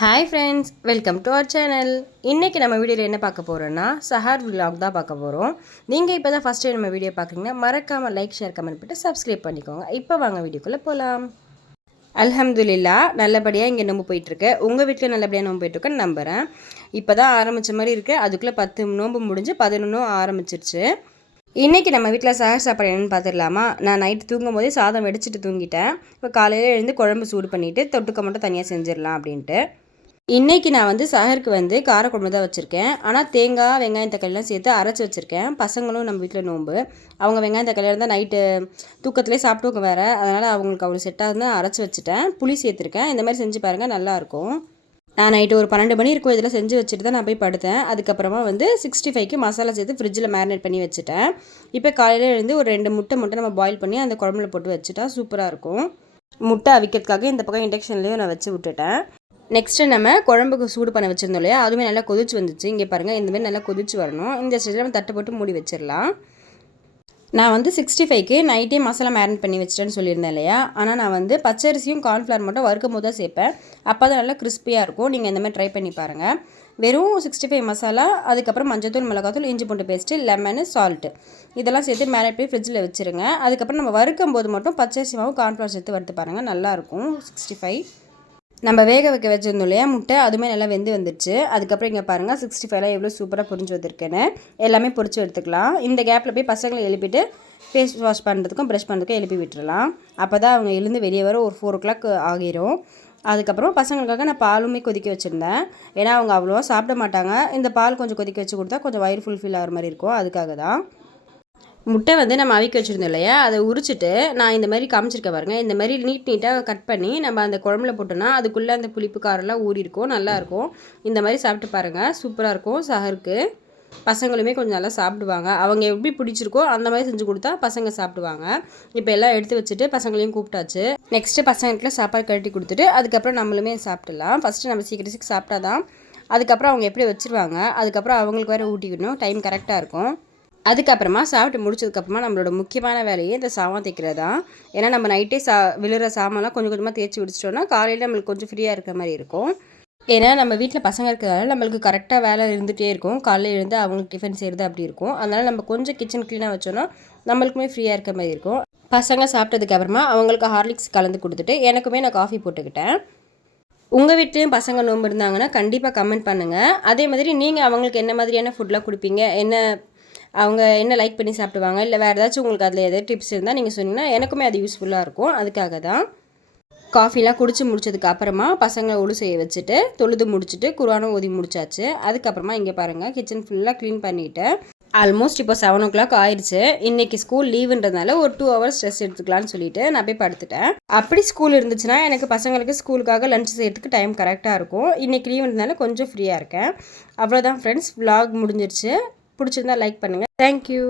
Hi friends, welcome to our channel. இன்றைக்கி நம்ம வீடியோவில் என்ன பார்க்க போகிறோன்னா சஹார் விலாக் தான் பார்க்க போகிறோம். நீங்கள் இப்போ தான் ஃபஸ்ட் டைம் நம்ம வீடியோ பார்க்குறீங்கன்னா மறக்காமல் லைக், ஷேர், கமெண்ட் பண்ணிட்டு சப்ஸ்கிரைப் பண்ணிக்கோங்க. இப்போ வாங்க வீடியோக்குள்ளே போகலாம். அல்ஹம்துலில்லா, நல்லபடியாக இங்கே நோம்பு போயிட்டுருக்கு. உங்கள் வீட்டில் நல்லபடியாக நோம்பு போயிட்டுருக்குன்னு நம்புகிறேன். இப்போ தான் ஆரம்பித்த மாதிரி இருக்குது. அதுக்குள்ளே 10 நோம்பு முடிஞ்சு 11 ஆரம்பிச்சிருச்சு. இன்றைக்கி நம்ம வீட்டில் சஹர் சாப்பாடு என்னென்னு பார்த்துடலாமா? நான் நைட்டு தூங்கும் போதே சாதம் வெடிச்சிட்டு தூங்கிட்டேன். இப்போ காலையில் எழுந்து குழம்பு சூடு பண்ணிவிட்டு தொட்டுக்க மட்டும் தனியாக செஞ்சிடலாம் அப்படின்ட்டு. இன்றைக்கி நான் சஹருக்கு காரக்குழம்பு தான் வச்சுருக்கேன். ஆனால் தேங்காய், வெங்காயம், தக்காளிலாம் சேர்த்து அரைச்சி வச்சுருக்கேன். பசங்களும் நம்ம வீட்டில் நோம்பு. அவங்க வெங்காயம் தக்காளி இருந்தால் நைட்டு தூக்கத்துலேயே சாப்பிட்டுக்க வேறு. அதனால் அவங்களுக்கு அவ்வளோ செட்டாக இருந்தால் அரைச்சி வச்சுட்டேன். புளி சேர்த்துருக்கேன். இந்த மாதிரி செஞ்சு பாருங்கள், நல்லாயிருக்கும். நான் நைட்டு ஒரு 12 மணி இருக்கும் இதெல்லாம் செஞ்சு வச்சுட்டு தான் நான் போய் படுத்தேன். அதுக்கப்புறமா 65க்கு மசாலா சேர்த்து ஃப்ரிட்ஜில் மேரினேட் பண்ணி வச்சுட்டேன். இப்போ காலையில் எழுந்து ஒரு 2 முட்டை நம்ம பாயில் பண்ணி அந்த குழம்புல போட்டு வச்சுட்டா சூப்பராக இருக்கும். முட்டை அவிக்கிறதுக்காக இந்த பக்கம் இண்டக்ஷன்லேயும் நான் வச்சு விட்டுட்டேன். நெக்ஸ்ட்டு நம்ம குழம்புக்கு சூடு பண்ண வச்சுருந்தோம் இல்லையா, அதுவுமே நல்லா கொதிச்சு வந்துச்சு. இங்கே பாருங்கள், இந்தமாதிரி நல்லா கொதிச்சு வரணும். இந்த ஸ்டேஜில் நம்ம தட்டு போட்டு மூடி வச்சிடலாம். நான் 65க்கு நைட்டே மசாலா மேரினேட் பண்ணி வச்சிட்டேன்னு சொல்லியிருந்தேன் இல்லையா. ஆனால் நான் பச்சரிசியும் கார்ன்ஃப்ளவர் மட்டும் வறுக்கும் போது தான் சேர்ப்பேன். அப்போ தான் நல்லா கிறிஸ்பியாக இருக்கும். நீங்கள் இந்த மாதிரி ட்ரை பண்ணி பாருங்கள். வெறும் 65 மசாலா, அதுக்கப்புறம் மஞ்சத்தூள், மிளகாத்தூள், இஞ்சி பூண்டு பேஸ்ட்டு, லெமனு, சால்ட்டு இதெல்லாம் சேர்த்து மேரினேட் பண்ணி ஃப்ரிட்ஜில் வச்சுருங்க. அதுக்கப்புறம் நம்ம வறுக்கும் போது மட்டும் பச்சரிசி மாவு, கார்ன்ஃப்ளவர் சேர்த்து வறுத்து பாருங்கள், நல்லாயிருக்கும். 65 நம்ம வேக வைக்க வச்சுருந்தோம் இல்லையா முட்டை, அதுவுமே நல்லா வெந்து வந்துடுச்சு. அதுக்கப்புறம் இங்கே பாருங்கள் 65 எவ்வளோ சூப்பராக பொரிஞ்சு வந்திருக்கேன்னு. எல்லாமே பொரிச்சு எடுத்துக்கலாம். இந்த கேப்பில் போய் பசங்களை எழுப்பிட்டு ஃபேஸ் வாஷ் பண்ணுறதுக்கும் ப்ரஷ் பண்ணுறதுக்கும் எழுப்பி விட்டுறலாம். அப்போ தான் அவங்க எழுந்து வெளியே வர ஒரு 4 o'clock ஆகிரும். அதுக்கப்புறம் பசங்களுக்காக நான் பாலுமே கொதிக்க வச்சுருந்தேன். ஏன்னா அவங்க அவ்வளோவா சாப்பிட மாட்டாங்க. இந்த பால் கொஞ்சம் கொதிக்க வச்சு கொடுத்தா கொஞ்சம் வயிறு ஃபுல்ஃபில் ஆகிற மாதிரி இருக்கும். அதுக்காக தான் முட்டை நம்ம அவிக்க வச்சுருந்தோம் இல்லையா, அதை உரிச்சிட்டு நான் இந்த மாதிரி காமிச்சிருக்க பாருங்கள். இந்த மாதிரி நீட்டாக கட் பண்ணி நம்ம அந்த குழம்புல போட்டோன்னா அதுக்குள்ளே அந்த புளிப்பு காரெல்லாம் ஊறி இருக்கும், நல்லாயிருக்கும். இந்த மாதிரி சாப்பிட்டு பாருங்கள், சூப்பராக இருக்கும். சஹருக்கு பசங்களுமே கொஞ்சம் நல்லா சாப்பிடுவாங்க. அவங்க எப்படி பிடிச்சிருக்கோ அந்த மாதிரி செஞ்சு கொடுத்தா பசங்க சாப்பிடுவாங்க. இப்போ எல்லாம் எடுத்து வச்சுட்டு பசங்களையும் கூப்பிட்டாச்சு. நெக்ஸ்ட்டு பசங்களுக்குலாம் சாப்பாடு கட்டி கொடுத்துட்டு அதுக்கப்புறம் நம்மளுமே சாப்பிட்டுலாம். ஃபஸ்ட்டு நம்ம சீக்கிரம் சாப்பிட்டா தான் அதுக்கப்புறம் அவங்க எப்படி வச்சுருவாங்க. அதுக்கப்புறம் அவங்களுக்கு வேறு ஊட்டிக்கணும், டைம் கரெக்டாக இருக்கும். அதுக்கப்புறமா சாப்பிட்டு முடிச்சதுக்கப்புறமா நம்மளோட முக்கியமான வேலையே இந்த சாமான் தேய்க்கிறது தான். ஏன்னா நம்ம நைட்டே விழுற சாமான்லாம் கொஞ்சம் கொஞ்சமாக தேய்ச்சி விடிச்சிட்டோன்னா காலையில் நம்மளுக்கு கொஞ்சம் ஃப்ரீயாக இருக்கிற மாதிரி இருக்கும். ஏன்னா நம்ம வீட்டில் பசங்க இருக்கிறதால நம்மளுக்கு கரெக்டாக வேலை இருந்துகிட்டே இருக்கும். காலையில் எழுந்து அவங்களுக்கு டிஃபன் செய்கிறது அப்படி இருக்கும். அதனால் நம்ம கொஞ்சம் கிச்சன் க்ளீனாக வச்சோன்னா நம்மளுக்குமே ஃப்ரீயாக இருக்கிற மாதிரி இருக்கும். பசங்க சாப்பிட்டதுக்கப்புறமா அவங்களுக்கு ஹார்லிக்ஸ் கலந்து கொடுத்துட்டு எனக்குமே நான் காஃபி போட்டுக்கிட்டேன். உங்கள் வீட்லேயும் பசங்க நோம்பு இருந்தாங்கன்னா கண்டிப்பாக கமெண்ட் பண்ணுங்கள். அதே மாதிரி நீங்கள் அவங்களுக்கு என்ன மாதிரியான ஃபுட்லாம் கொடுப்பீங்க, அவங்க என்ன லைக் பண்ணி சாப்பிடுவாங்க, இல்லை வேறு ஏதாச்சும் உங்களுக்கு அதில் எதாவது டிப்ஸ் இருந்தால் நீங்கள் சொன்னீங்கன்னா எனக்குமே அது யூஸ்ஃபுல்லாக இருக்கும். அதுக்காக தான் காஃபிலாம் குடிச்சு முடிச்சதுக்கு அப்புறமா பசங்களை ஒழு செய்ய வச்சுட்டு தொழுது முடிச்சுட்டு குர்ஆனும் ஓதி முடிச்சாச்சு. அதுக்கப்புறமா இங்கே பாருங்கள், கிச்சன் ஃபுல்லாக க்ளீன் பண்ணிவிட்டு ஆல்மோஸ்ட் இப்போ 7 o'clock ஆயிடுச்சு. இன்றைக்கி ஸ்கூல் லீவுன்றதுனால ஒரு 2 hours ஸ்ட்ரெஸ் எடுத்துக்கலான்னு சொல்லிட்டு நான் போய் படுத்துட்டேன். அப்படி ஸ்கூல் இருந்துச்சுன்னா எனக்கு பசங்களுக்கு ஸ்கூலுக்காக லஞ்ச் செய்யறதுக்கு டைம் கரெக்டாக இருக்கும். இன்றைக்கி லீவுன்றதுனால கொஞ்சம் ஃப்ரீயாக இருக்கேன். அவ்வளோதான் ஃப்ரெண்ட்ஸ், vlog முடிஞ்சிருச்சு. பிடிச்சிருந்தா லைக் பண்ணுங்கள். தேங்க்யூ.